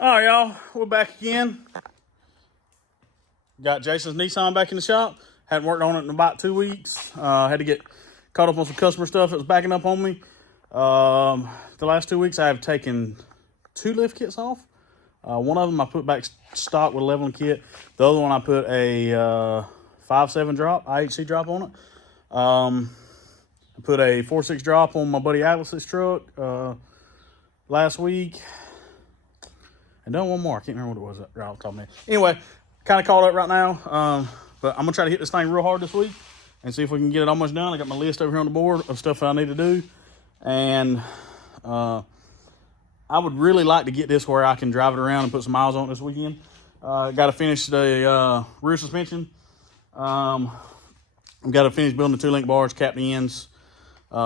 All right, y'all, we're back again. Got Jason's Nissan back in the shop. Hadn't worked on it in about 2 weeks. Had to get caught up on some customer stuff that was backing up on me. The last 2 weeks, I have taken 2 lift kits off. One of them I put back stock with a leveling kit. The other one I put a 5.7 drop, IHC drop on it. I put a 4.6 drop on my buddy Atlas's truck last week. And done one more. I can't remember what it was right off the top of my head. Anyway, kind of caught up right now. But I'm going to try to hit this thing real hard this week and see if we can get it almost done. I got my list over here on the board of stuff that I need to do. And I would really like to get this where I can drive it around and put some miles on it this weekend. Got to finish the rear suspension. I've got to finish building the 2-link bars, cap the ends,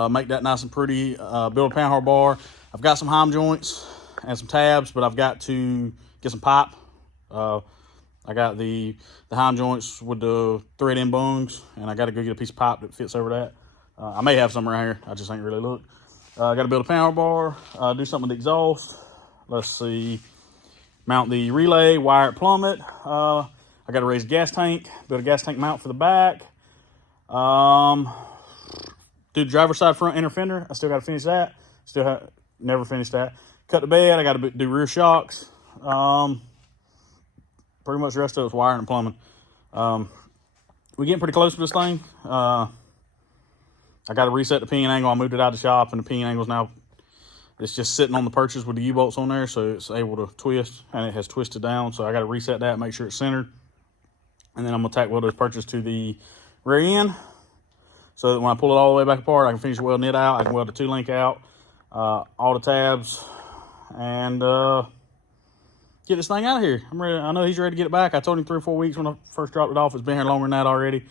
make that nice and pretty, build a panhard bar. I've got some heim joints and some tabs, but I've got to get some pipe. I got the heim joints with the thread end bungs, and I got to go get a piece of pipe that fits over that. I may have some around here. I just ain't really looked. I got to build a panhard bar, do something with the exhaust. Let's see. Mount the relay, wire it, plumb it. I got to raise a gas tank, build a gas tank mount for the back. Do the driver's side front inner fender. I still got to finish that. Never finished that. Cut the bed. I got to do rear shocks. Pretty much the rest of it's wiring and plumbing. We're getting pretty close to this thing. I got to reset the pinion angle. I moved it out of the shop, and the pinion angle's now, it's just sitting on the purchase with the U-bolts on there, so it's able to twist, and it has twisted down. So I got to reset that, make sure it's centered. And then I'm going to tack weld those purchase to the rear end, so that when I pull it all the way back apart, I can finish welding it out. I can weld the 2-link out, all the tabs, and get this thing out of here. I'm ready. I know he's ready to get it back. I told him 3 or 4 weeks when I first dropped it off. It's been here longer than that already.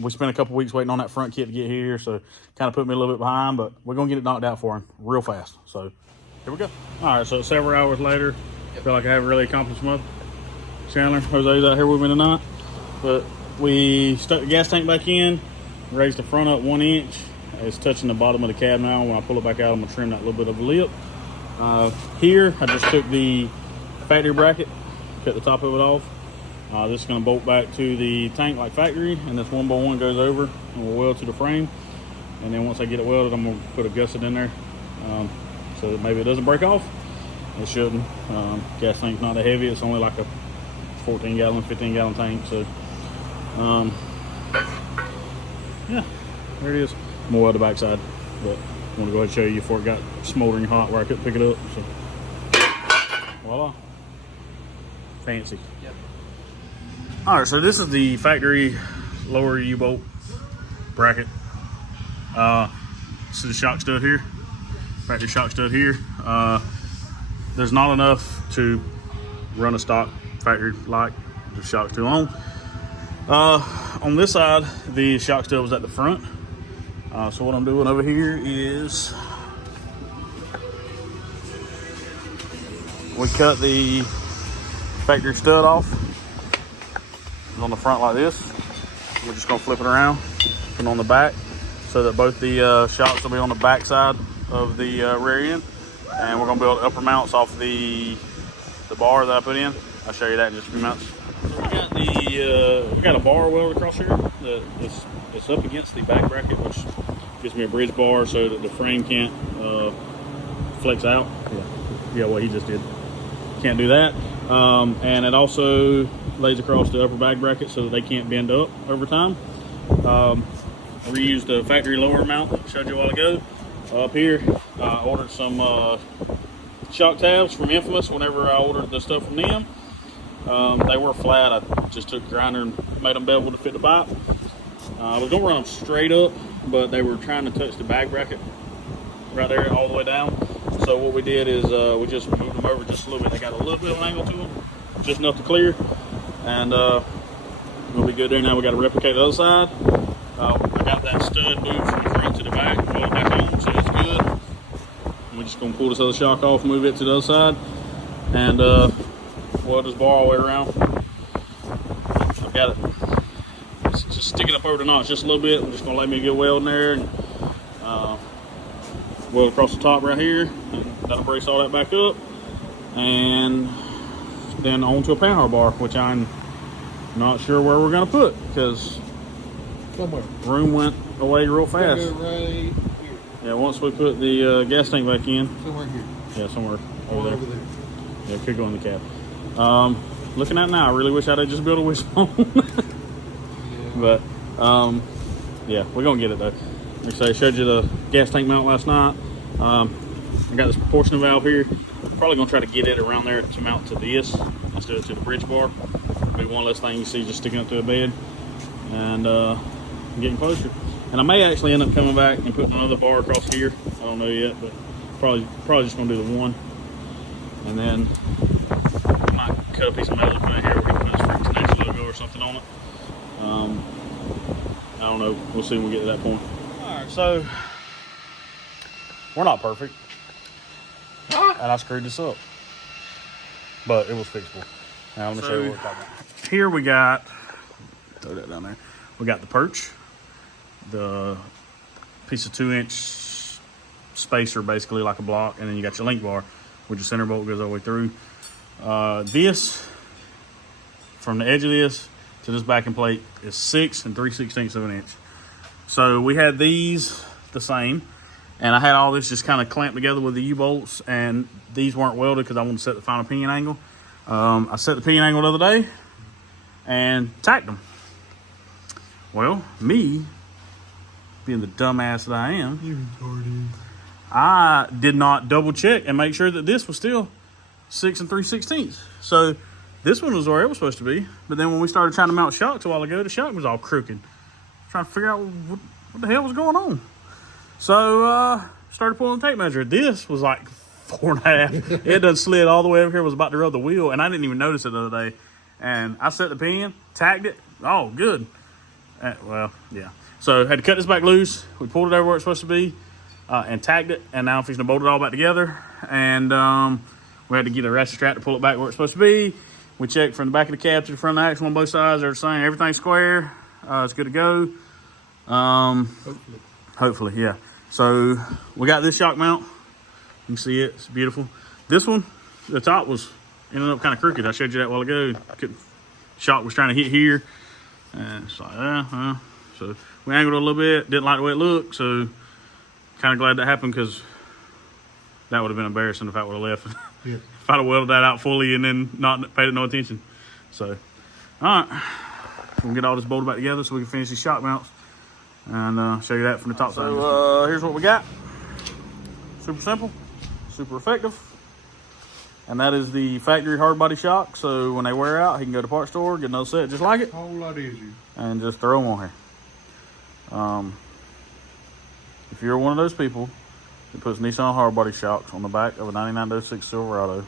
We spent a couple weeks waiting on that front kit to get here, so kind of put me a little bit behind, but we're going to get it knocked out for him real fast. So here we go. All right, so several hours later, I feel like I haven't really accomplished much. Chandler, Jose's out here with me tonight. But we stuck the gas tank back in, raised the front up 1 inch. It's touching the bottom of the cab now. When I pull it back out, I'm going to trim that little bit of the lip. Here, I just took the factory bracket, cut the top of it off. This is going to bolt back to the tank like factory, and this 1x1 goes over and we'll weld to the frame. And then once I get it welded, I'm going to put a gusset in there so that maybe it doesn't break off. It shouldn't. Gas tank's not that heavy. It's only like a 14-gallon, 15-gallon tank. So, yeah, there it is. I'm going to weld the backside, but I want to go ahead and show you before it got smoldering hot where I couldn't pick it up. So, voila. Fancy. Yep. All right, so this is the factory lower U-bolt bracket. This is the shock stud here, factory shock stud here. There's not enough to run a stock factory like the shock's too long. On this side, the shock stud was at the front. So what I'm doing over here is we cut the factory stud off. It's on the front like this. We're just gonna flip it around, put it on the back, so that both the shocks will be on the back side of the rear end. And we're gonna build upper mounts off the bar that I put in. I'll show you that in just a few minutes. So we got a bar weld across here that it's up against the back bracket, which gives me a bridge bar so that the frame can't flex out. Yeah, what he just did. Can't do that. And it also lays across the upper back bracket so that they can't bend up over time. I reused the factory lower mount that I showed you a while ago. Up here, I ordered some shock tabs from Infamous whenever I ordered the stuff from them. They were flat. I just took a grinder and made them bevel to fit the pipe. I was going to run them straight up, but they were trying to touch the back bracket right there all the way down. So what we did is we just moved them over just a little bit. They got a little bit of an angle to them, just enough to clear. And we'll be good there. Now we got to replicate the other side. I got that stud moved from the front to the back, pull it back on, so it's good. And we're just going to pull this other shock off, move it to the other side, and weld this bar all the way around. I've got it. Just stick it up over the notch just a little bit. I'm just going to let me get weld in there and weld across the top right here. And that'll brace all that back up. and then onto a panhard bar, which I'm not sure where we're gonna put because room went away real fast. Right here. Yeah, once we put the gas tank back in. Somewhere here. Yeah, somewhere over there. Yeah, it could go in the cab. Looking at it now, I really wish I'd have just built a wishbone. But yeah, we're gonna get it though. Like I say, I showed you the gas tank mount last night. I got this proportional valve here. Probably gonna try to get it around there to mount to this instead of to the bridge bar. Maybe one less thing you see just sticking up to a bed, and getting closer. And I may actually end up coming back and putting another bar across here. I don't know yet, but probably just gonna do the one, and then I might cut a piece of metal right here. We're gonna put this Freaks Next logo or something on it. I don't know. We'll see when we get to that point. All right, so we're not perfect, and I screwed this up, but it was fixable. Now I'm gonna show you what we're talking about. Here we got, throw that down there. We got the perch, the piece of 2-inch spacer, basically like a block, and then you got your link bar, which your center bolt goes all the way through. This, from the edge of this to this backing plate, is 6 3/16 of an inch. So we had these the same, and I had all this just kind of clamped together with the U-bolts, and these weren't welded because I wanted to set the final pinion angle. I set the pinion angle the other day and tacked them. Well, me, being the dumbass that I am, I did not double check and make sure that this was still 6 3/16. So this one was where it was supposed to be, but then when we started trying to mount shocks a while ago, the shock was all crooked. Trying to figure out what the hell was going on. So started pulling the tape measure. This was like 4.5. It done slid all the way over here, was about to rub the wheel, and I didn't even notice it the other day. And I set the pin, tagged it. Oh, good. Well, yeah. So had to cut this back loose. We pulled it over where it's supposed to be, and tagged it. And now I'm fixing to bolt it all back together. And we had to get a ratchet strap to pull it back where it's supposed to be. We checked from the back of the cab to the front of the axle on both sides. They're the same. Everything's square. It's good to go. Hopefully, yeah. So we got this shock mount. You can see it. It's beautiful. This one, the top was ended up kind of crooked. I showed you that a while ago. Shock was trying to hit here. And it's like, so we angled it a little bit. Didn't like the way it looked. So kind of glad that happened because that would have been embarrassing if I would have left. Yeah. If I'd have welded that out fully and then not paid it no attention. So, all right. We'll get all this bolted back together so we can finish these shock mounts and show you that from the top side. So here's what we got. Super simple, super effective. And that is the factory hard body shock. So when they wear out, he can go to the parts store, get another set just like it. A whole lot easier. And just throw them on here. If you're one of those people that puts Nissan Hardbody shocks on the back of a 9906 Silverado,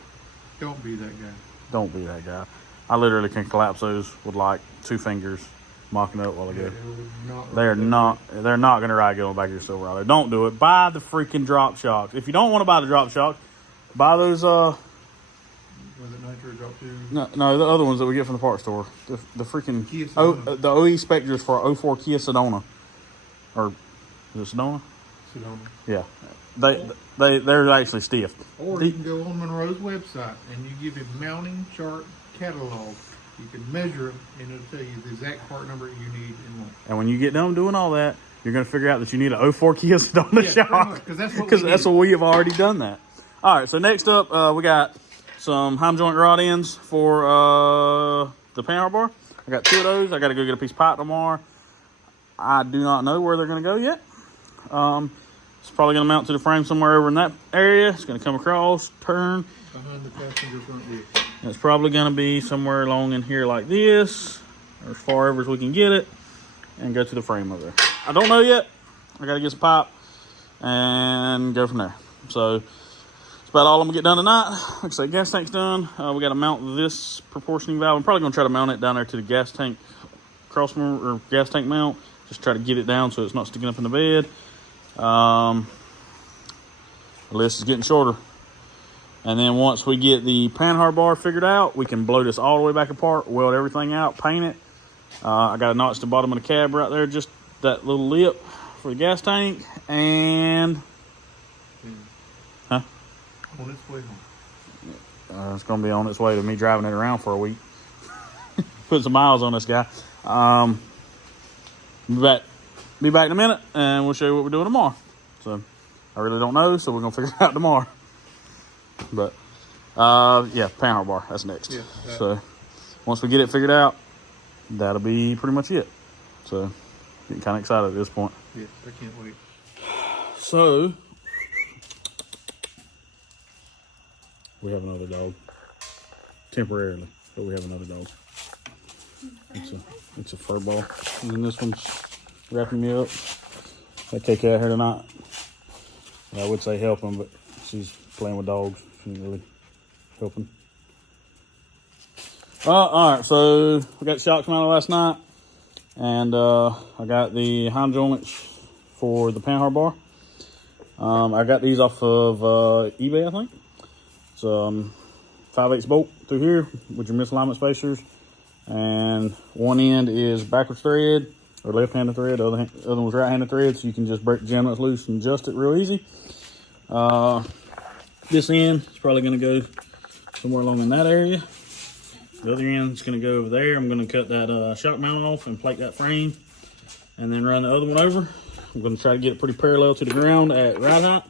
don't be that guy. Don't be that guy. I literally can collapse those with like 2 fingers, mocking up while ago. They're not going to ride good on the back of your Silverado. Don't do it. Buy the freaking drop shocks. If you don't want to buy the drop shocks, buy those. Was it Nitro Drop 2? No, the other ones that we get from the parts store. The freaking the OE Spectres for 04 Kia Sedona, or is it Sedona? Sedona. Yeah, they're actually stiff. Or you can go on Monroe's website and you give him mounting chart catalog. You can measure them and it'll tell you the exact part number you need and want. And when you get done doing all that, you're going to figure out that you need an 04 Kia Sedona shock. Because that's what we have already done that. All right, so next up, we got some heim joint rod ends for the panhard bar. I got 2 of those. I got to go get a piece of pipe tomorrow. I do not know where they're going to go yet. It's probably going to mount to the frame somewhere over in that area. It's going to come across, turn. Behind the passenger front wheel. It's probably going to be somewhere along in here like this, or as far over as we can get it, and go to the frame over there. I don't know yet. I got to get some pipe and go from there. So that's about all I'm going to get done tonight. Like I say, gas tank's done. We got to mount this proportioning valve. I'm probably going to try to mount it down there to the gas tank or gas tank mount. Just try to get it down so it's not sticking up in the bed. The list is getting shorter. And then once we get the panhard bar figured out, we can blow this all the way back apart, weld everything out, paint it. I got a notch to the bottom of the cab right there, just that little lip for the gas tank. And on its way home. It's going to be on its way to me driving it around for a week. Put some miles on this guy. Be back in a minute, and we'll show you what we're doing tomorrow. So I really don't know, so we're going to figure it out tomorrow. But yeah, pan hard bar, that's next. Yeah, so once we get it figured out, that'll be pretty much it. So getting kind of excited at this point. Yes, I can't wait. So we have another dog. Temporarily, but we have another dog. It's a fur ball. And then this one's wrapping me up. I take care of her tonight. I would say helping, but she's playing with dogs. She ain't really helping. All right, so we got shocks mounted last night, and I got the hind joints for the pan hard bar. I got these off of eBay, I think. It's 5/8 bolt through here with your misalignment spacers, and one end is backwards thread or left-handed thread. The other one was right-handed thread, so you can just break the jam nuts loose and adjust it real easy. This end is probably going to go somewhere along in that area. The other end is going to go over there. I'm going to cut that shock mount off and plate that frame, and then run the other one over. I'm going to try to get it pretty parallel to the ground at ride height,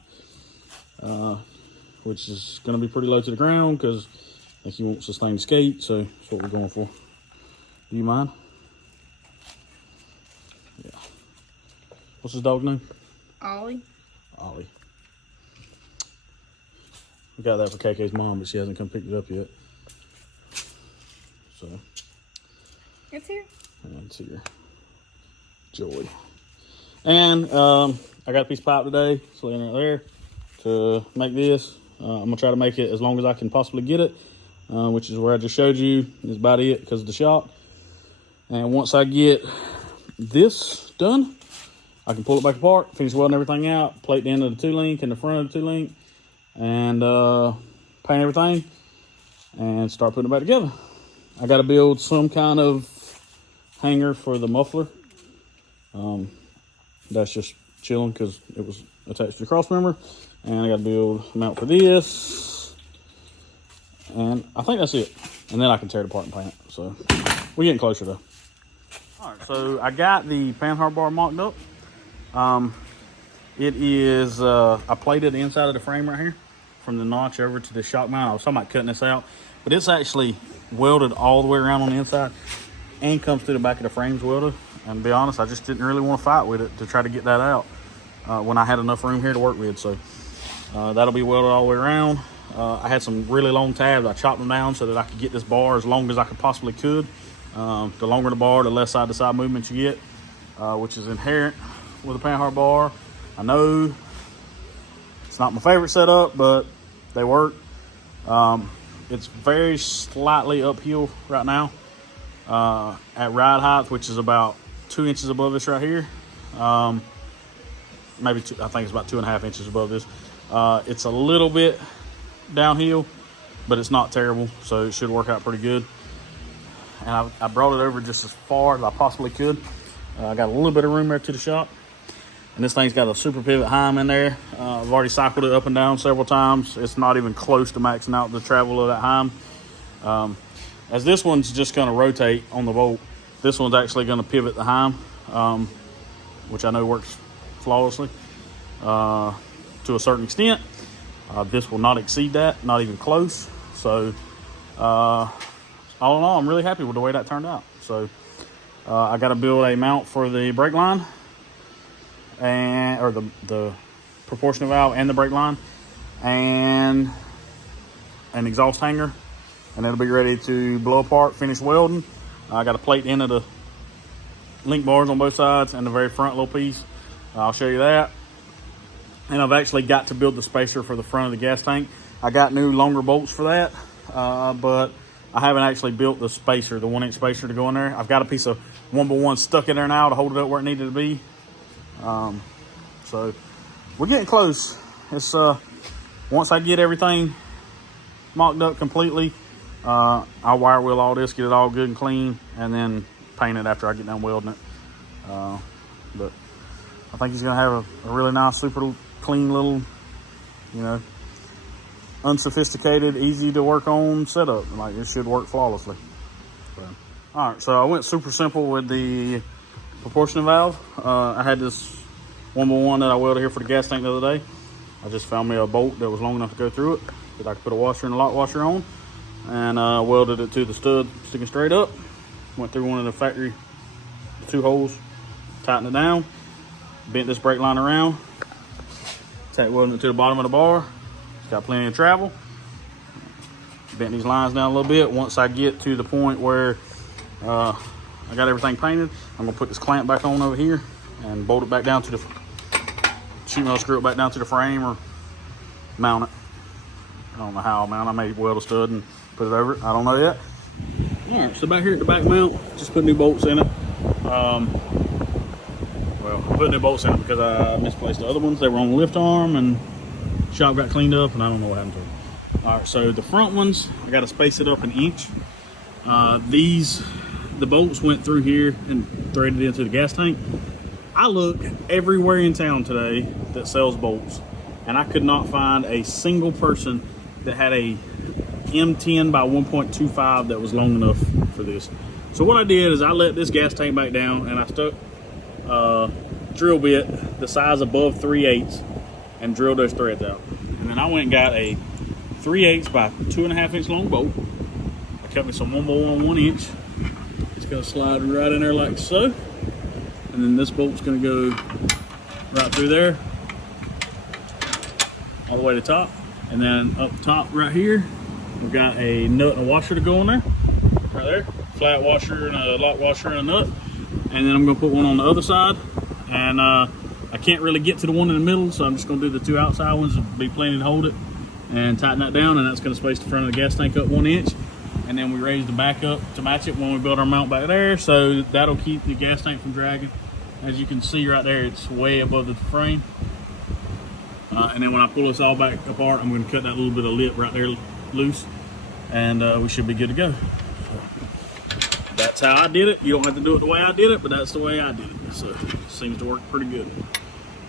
which is going to be pretty low to the ground because I think you won't sustain the skate, so that's what we're going for. Do you mind? Yeah. What's his dog's name? Ollie. Ollie. We got that for KK's mom, but she hasn't come pick it up yet. So. It's here. And it's here. Joy. And I got a piece of pipe today. It's laying right there to make this. I'm going to try to make it as long as I can possibly get it, which is where I just showed you. Is about it because of the shock. And once I get this done, I can pull it back apart, finish welding everything out, plate the end of the 2-link and the front of the 2-link, and paint everything, and start putting it back together. I got to build some kind of hanger for the muffler. That's just chilling because it was attached to the cross member. And I got to build a mount for this. And I think that's it. And then I can tear it apart and paint it. So we're getting closer though. All right, so I got the pan hard bar mocked up. It is, I plated the inside of the frame right here from the notch over to the shock mount. I was talking about cutting this out, but it's actually welded all the way around on the inside and comes through the back of the frames welded. And to be honest, I just didn't really want to fight with it to try to get that out when I had enough room here to work with. So that'll be welded all the way around. I had some really long tabs. I chopped them down so that I could get this bar as long as I could possibly could. The longer the bar, the less side-to-side movement you get, which is inherent with a pan hard bar. I know it's not my favorite setup, but they work. It's very slightly uphill right now at ride height, which is about 2 inches above this right here. Maybe two, I think it's about 2.5 inches above this. It's a little bit downhill, but it's not terrible, so it should work out pretty good. And I brought it over just as far as I possibly could. I got a little bit of room there to the shop. And this thing's got a super pivot heim in there. I've already cycled it up and down several times. It's not even close to maxing out the travel of that heim. As this one's just gonna rotate on the bolt, this one's actually gonna pivot the heim, which I know works flawlessly to a certain extent. This will not exceed that, not even close. So all in all, I'm really happy with the way that turned out. So I got to build a mount for the brake line, or the proportional valve and the brake line, and an exhaust hanger, and it'll be ready to blow apart, finish welding. I got a plate end of the link bars on both sides and the very front little piece. I'll show you that. And I've actually got to build the spacer for the front of the gas tank. I got new longer bolts for that, but I haven't actually built the spacer, the 1-inch spacer to go in there. I've got a piece of 1x1 stuck in there now to hold it up where it needed to be. So we're getting close. It's once I get everything mocked up completely, I'll wire wheel all this, get it all good and clean, and then paint it after I get done welding it. But I think he's gonna have a really nice, super clean little, unsophisticated, easy to work on setup. Like, it should work flawlessly. All right, so I went super simple with the proportioning valve. I had this 1x1 that I welded here for the gas tank the other day. I just found me a bolt that was long enough to go through it that I could put a washer and a lock washer on, and welded it to the stud sticking straight up. Went through one of the factory 2 holes, tightened it down, bent this brake line around, tack welding it to the bottom of the bar. It's got plenty of travel. Bent these lines down a little bit. Once I get to the point where I got everything painted, I'm gonna put this clamp back on over here and bolt it back down to the sheet metal, screw it back down to the frame or mount it. I don't know how I'll mount it. I may weld a stud and put it over it. I don't know yet. All right, so back here at the back mount, just put new bolts in it. Well, I put new bolts in it because I misplaced the other ones. They were on the lift arm and shop got cleaned up and I don't know what happened to them. All right, so the front ones, I got to space it up an inch. The bolts went through here and threaded into the gas tank. I looked everywhere in town today that sells bolts, and I could not find a single person that had a M10 by 1.25 that was long enough for this. So what I did is I let this gas tank back down and I stuck a drill bit the size above 3/8 and drilled those threads out. And then I went and got a 3/8 by 2.5 inch long bolt. I cut me some 1x1 1 inch. It's gonna slide right in there like so. And then this bolt's gonna go right through there, all the way to the top. And then up top right here, we've got a nut and a washer to go in there, right there. Flat washer and a lock washer and a nut. And then I'm gonna put one on the other side. And I can't really get to the one in the middle, so I'm just gonna do the 2 outside ones. It'll be plenty to hold it and tighten that down, and that's gonna space the front of the gas tank up 1 inch. And then we raise the back up to match it when we build our mount back there, so that'll keep the gas tank from dragging. As you can see right there, it's way above the frame. And then when I pull this all back apart, I'm going to cut that little bit of lip right there loose, and we should be good to go. So that's how I did it. You don't have to do it the way I did it, but that's the way I did it. So it seems to work pretty good.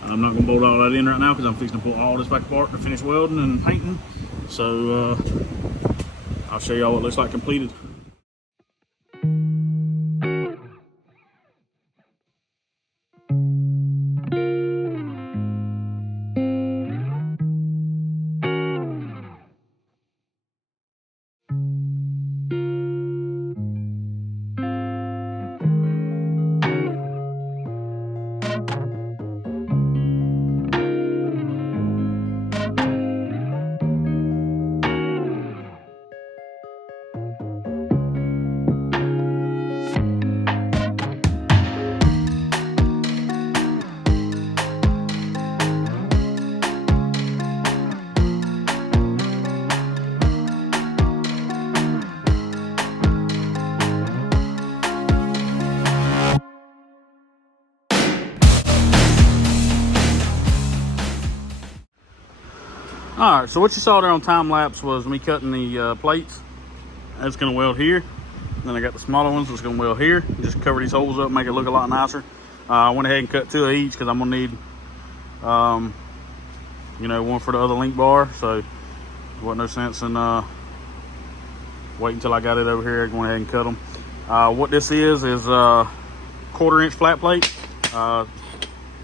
I'm not going to bolt all that in right now because I'm fixing to pull all this back apart to finish welding and painting. So I'll show y'all what it looks like completed. All right, so what you saw there on time lapse was me cutting the plates. That's gonna weld here. Then I got the smaller ones that's gonna weld here. Just cover these holes up, make it look a lot nicer. I went ahead and cut 2 of each because I'm gonna need, you know, one for the other link bar. So there wasn't no sense in waiting until I got it over here. I went ahead and cut them. What this is 1/4 inch flat plate,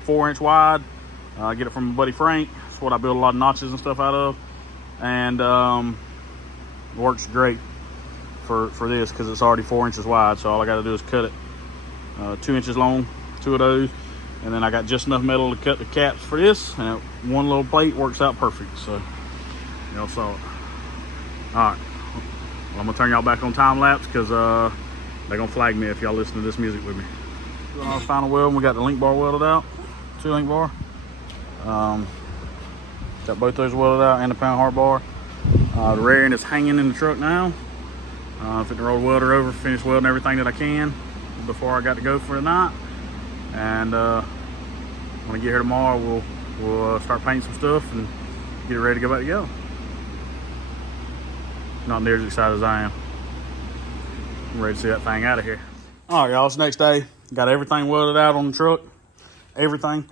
4 inch wide. I get it from my buddy Frank. It's what I build a lot of notches and stuff out of, and works great for this because it's already 4 inches wide. So all I got to do is cut it 2 inches long, 2 of those, and then I got just enough metal to cut the caps for this, and one little plate works out perfect. So y'all saw it. All right, well, I'm gonna turn y'all back on time lapse because they're gonna flag me if y'all listen to this music with me. Doing our final welding, we got the link bar welded out, 2 link bar. Got both those welded out and the pound hard bar. The rear end is hanging in the truck now. Fitting to roll the welder over, finish welding everything that I can before I got to go for the night. And when I get here tomorrow, we'll start painting some stuff and get it ready to go back together. Not near as excited as I am. I'm ready to see that thing out of here. All right, y'all, it's next day. Got everything welded out on the truck. Everything.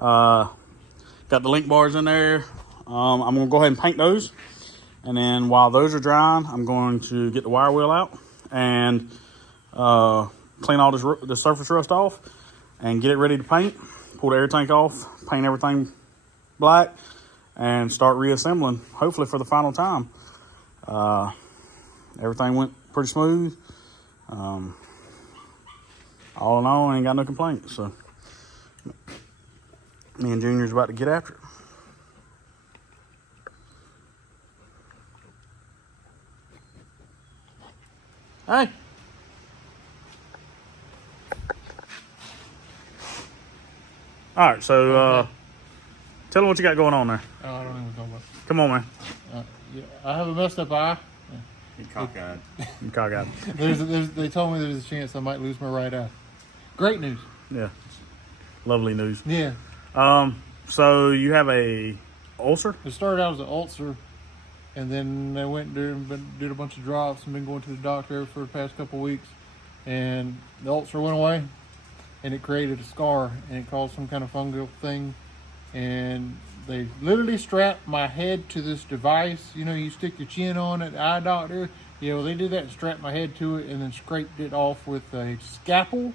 Got the link bars in there. I'm gonna go ahead and paint those. And then while those are drying, I'm going to get the wire wheel out and clean all the surface rust off and get it ready to paint. Pull the air tank off, paint everything black, and start reassembling, hopefully for the final time. Everything went pretty smooth. All in all, I ain't got no complaints. So me and Junior's about to get after it. Hey. All right, so tell them what you got going on there. Oh, I don't know what I'm talking about. Come on, man. Yeah, I have a messed up eye. He cockeyed. You cockeyed. They told me there's a chance I might lose my right eye. Great news. Yeah. Lovely news. Yeah. So you have a ulcer? It started out as an ulcer, and then I went and did a bunch of drops and been going to the doctor for the past couple weeks, and the ulcer went away, and it created a scar, and it caused some kind of fungal thing, and they literally strapped my head to this device. You know, you stick your chin on at the eye doctor. Yeah, well, they did that and strapped my head to it and then scraped it off with a scalpel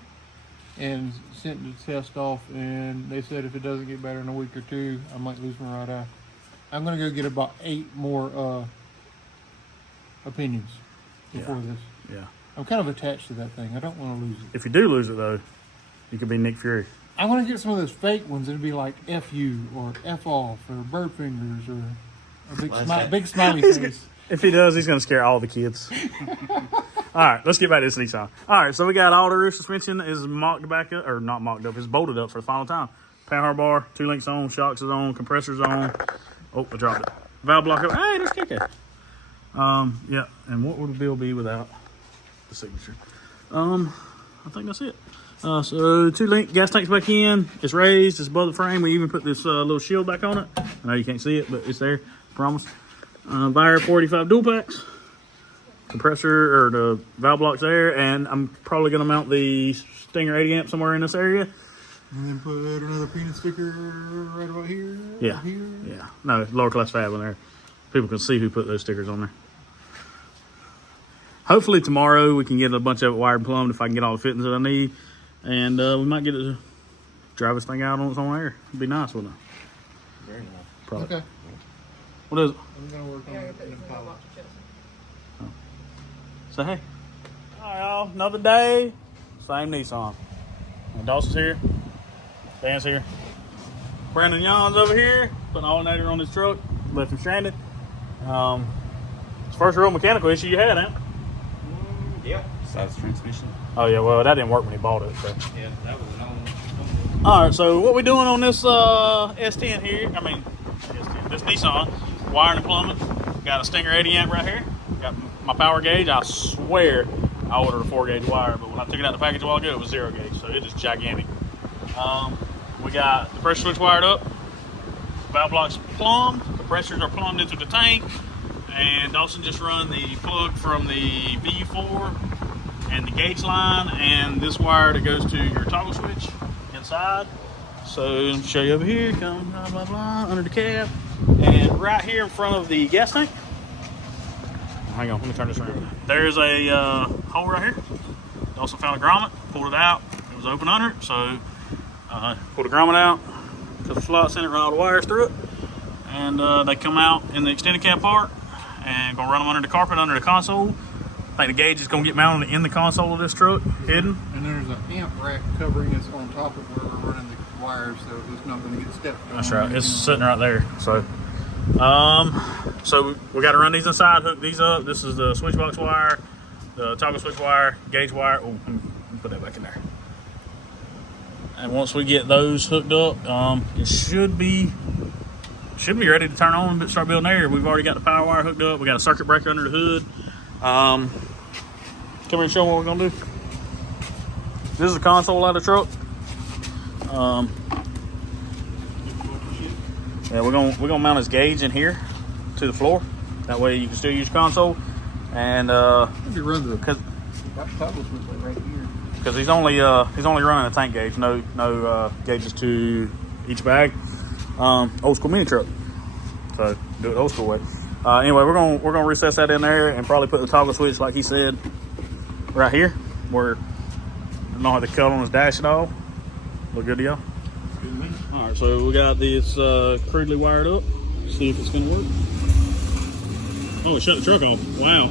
and sent the test off. And they said if it doesn't get better in a week or two, I might lose my right eye. I'm going to go get about 8 more opinions before this. Yeah. I'm kind of attached to that thing. I don't want to lose it. If you do lose it, though, you could be Nick Fury. I'm going to get some of those fake ones. It'll be like FU or F off or bird fingers or a big smiley face. If he does, he's going to scare all the kids. All right, let's get back to this Nissan. All right, so we got all the rear suspension is mocked back up, or not mocked up, it's bolted up for the final time. Power bar, 2 links on, shocks is on, compressor's on. Oh, I dropped it. Valve block up. Hey, there's KK. Yeah, and what would the bill be without the signature? I think that's it. So 2 link gas tanks back in. It's raised. It's above the frame. We even put this little shield back on it. I know you can't see it, but it's there. Promise. Buyer 485 dual packs. Compressor or the valve blocks there, and I'm probably gonna mount the Stinger 80 amp somewhere in this area. And then put another peanut sticker right about here. Yeah. Right here. Yeah. No, lower class fab in there. People can see who put those stickers on there. Hopefully tomorrow we can get a bunch of it wired and plumbed if I can get all the fittings that I need. And we might get it to drive this thing out on its own air. It'd be nice, wouldn't it? Very nice. Probably. Okay. What is it? I'm going to work on it in the pilot. Say hey. All right, y'all. Another day. Same Nissan. And Dawson's here. Dan's here. Brandon Yon's over here. Putting an alternator on his truck. Left him stranded. It's the first real mechanical issue you had, huh? Yeah. Besides transmission. Oh, yeah. Well, that didn't work when he bought it. So. Yeah, that was an old. All right, so what we doing on this S10 here? I mean, S10, this Nissan, wiring and plumbing. Got a Stinger 80 amp right here. Got my power gauge. I swear I ordered a 4-gauge wire, but when I took it out of the package a while ago, it was 0 gauge, so it is gigantic. We got the pressure switch wired up. Valve blocks plumbed. Compressors are plumbed into the tank. And Dawson just run the plug from the VU4 and the gauge line and this wire that goes to your toggle switch inside. So let me show you over here. Come blah blah blah under the cab, and right here in front of the gas tank. Hang on, let me turn this around. There's a hole right here. Also found a grommet, pulled it out. It was open under it, so pulled the grommet out, put the slots in it, run all the wires through it, and they come out in the extended cab part, and gonna run them under the carpet under the console. I think the gauge is gonna get mounted in the console of this truck, hidden. And there's an amp rack covering us on top of where we're running the wires, so it's not going to get stepped on. That's right. It's sitting right there. So, so we got to run these inside, hook these up. This is the switch box wire, the toggle switch wire, gauge wire. Oh, let me put that back in there. And once we get those hooked up, it should be ready to turn on and start building air. We've already got the power wire hooked up. We got a circuit breaker under the hood. Come here and show them what we're gonna do. This is the console out of the truck. Yeah, we're gonna mount his gauge in here to the floor. That way you can still use your console. And Maybe run the toggle switch like right here. Because he's only running a tank gauge, no gauges to each bag. Old school mini truck. So do it the old school way. Anyway, we're gonna recess that in there and probably put the toggle switch, like he said, right here, where I don't have the cut on his dash at all. Look good to y'all? All right, so we got this crudely wired up. See if it's gonna work. Oh, it shut the truck off. Wow.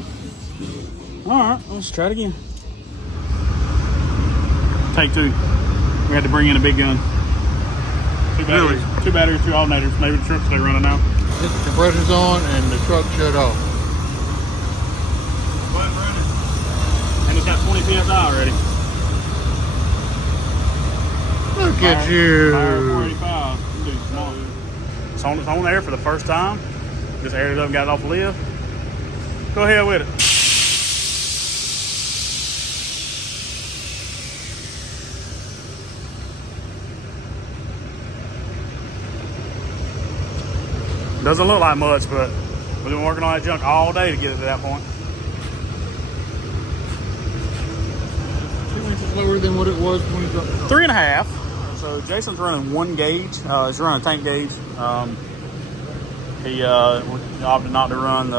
All right, let's try it again. Take two. We had to bring in a big gun. Two batteries, really? 2 batteries, 2 alternators. Maybe the truck's still running now. The compressor's on and the truck shut off. Button running. And it's got 20 PSI already. Look at you. 485. It's on there for the first time. Just aired it up and got it off the lift. Go ahead with it. Doesn't look like much, but we've been working on that junk all day to get it to that point. 2 inches lower than what it was when you dropped it off. 3.5. So Jason's running 1 gauge. He's running a tank gauge. He opted not to run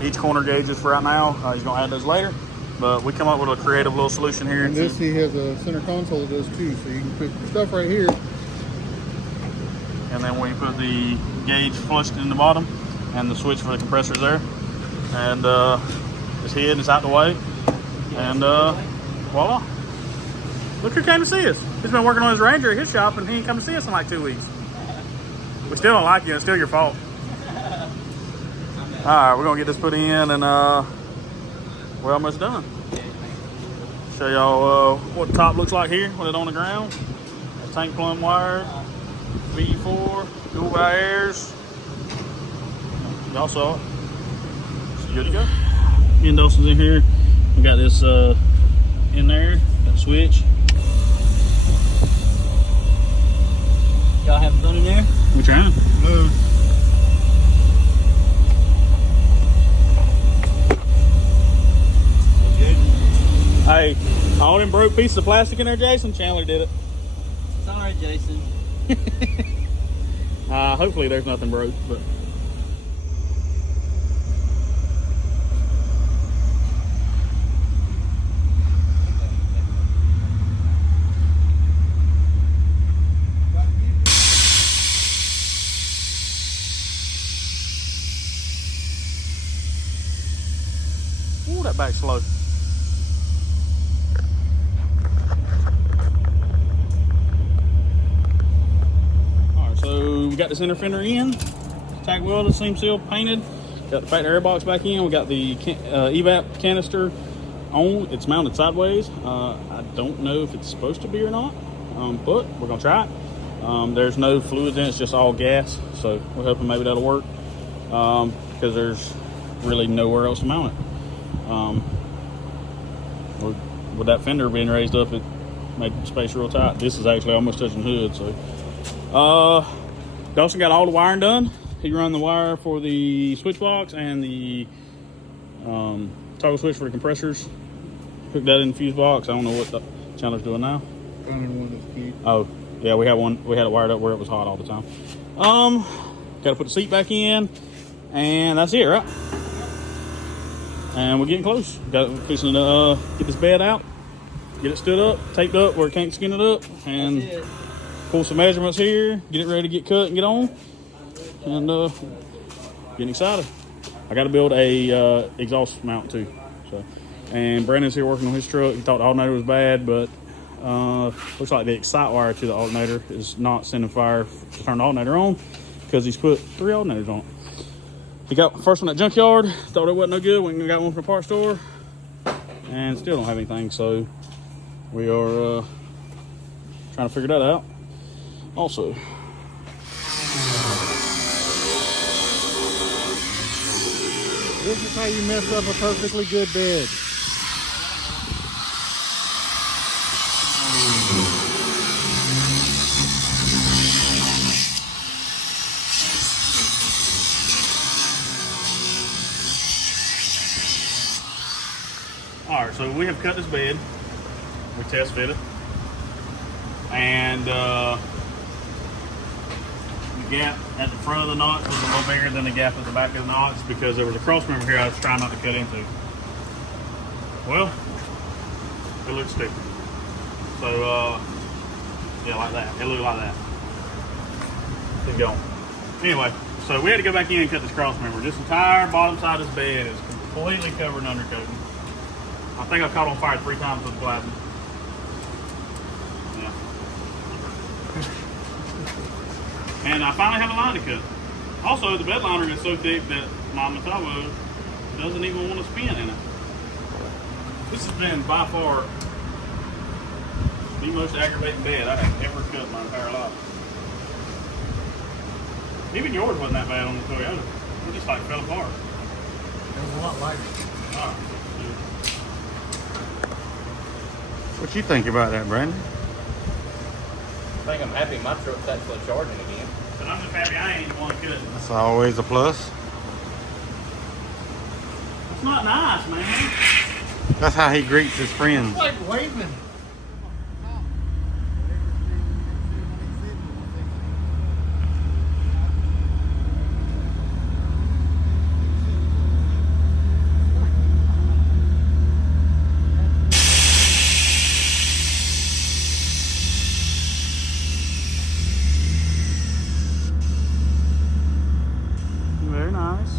each corner gauges for right now. He's gonna add those later. But we come up with a creative little solution here. And this, he has a center console that does too, so you can put stuff right here. And then we put the gauge flushed in the bottom and the switch for the compressors there. And it's hid, it's out the way. And voila. Look who came to see us. He's been working on his Ranger at his shop and he ain't come to see us in like 2 weeks. We still don't like you, it's still your fault. Alright, we're gonna get this put in and we're almost done. Show y'all what the top looks like here when it's on the ground. Tank plumb wired. V4, dual by airs. Y'all saw it. It's good to go. Me and Dawson's in here. We got this in there, got a switch. Y'all have it done in there? We're trying. Move. Hey, all them broke pieces of plastic in there, Jason? Chandler did it. It's all right, Jason. Hopefully there's nothing broke, but ooh, that back's slow. So we got this inner fender in, tack welded, seam sealed, painted. Got the factory air box back in. We got the evap canister on. It's mounted sideways. I don't know if it's supposed to be or not, but we're gonna try it. There's no fluids in it, it's just all gas. So we're hoping maybe that'll work because there's really nowhere else to mount it. With that fender being raised up, it made the space real tight. This is actually almost touching the hood, so. Dawson got all the wiring done. He run the wire for the switch box and the toggle switch for the compressors. Hooked that in the fuse box. I don't know what the Chandler's doing now. Finding one that's key. Oh, yeah, we had it wired up where it was hot all the time. Got to put the seat back in, and that's it, right? And we're getting close. Got fixing to get this bed out, get it stood up, taped up where it can't skin it up, and pull some measurements here, get it ready to get cut and get on, and getting excited. I got to build a exhaust mount too. So, and Brandon's here working on his truck. He thought the alternator was bad, but looks like the excite wire to the alternator is not sending fire to turn the alternator on because he's put 3 alternators on it. He got the first one at Junkyard, thought it wasn't no good, went and got one from the parts store, and still don't have anything. So we are trying to figure that out. Also, this is how you mess up a perfectly good bed. all right, so we have cut this bed. We test fit it. And gap at the front of the notch was a little bigger than the gap at the back of the notch because there was a cross member here I was trying not to cut into. Well, it looks stupid. So, yeah, like that. It looked like that. It's gone. Anyway, so we had to go back in and cut this cross member. This entire bottom side of this bed is completely covered in undercoating. I think I caught on fire 3 times with plasma. Yeah. And I finally have a line to cut. Also, the bed liner is so thick that my Matavo doesn't even want to spin in it. This has been by far the most aggravating bed I have ever cut in my entire life. Even yours wasn't that bad on the Toyota. It just like fell apart. It was a lot lighter. Oh, What you think about that, Brandon? I think I'm happy my truck's actually charging again. but I'm just happy I ain't the one cutting. That's always a plus. It's not nice, man. That's how he greets his friends. It's like waving. Very nice.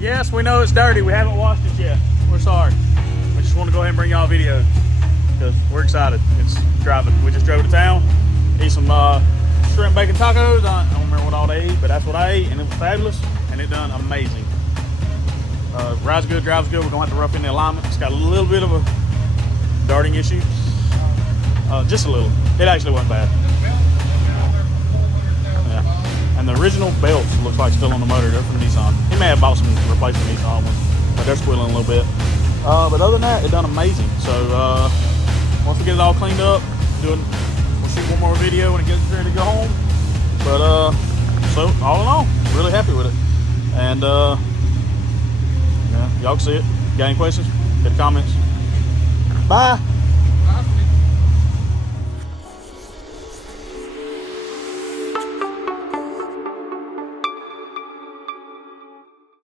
Yes, we know it's dirty. We haven't washed it yet. We're sorry. We just want to go ahead and bring y'all a video because we're excited. It's driving. We just drove to town, ate some shrimp bacon tacos. I don't remember what all they ate, but that's what I ate, and it was fabulous, and it done amazing. Rides good, drives good. We're gonna have to rough in the alignment. It's got a little bit of a darting issue, just a little. It actually wasn't bad. And the original belts looks like still on the motor. They're from Nissan. He may have bought some replacement Nissan ones, but they're squealing a little bit. But other than that, it done amazing. So once we get it all cleaned up, we'll shoot one more video when it gets ready to go home. But so all in all, really happy with it. And yeah, y'all can see it. Got any questions? Hit the comments. Bye.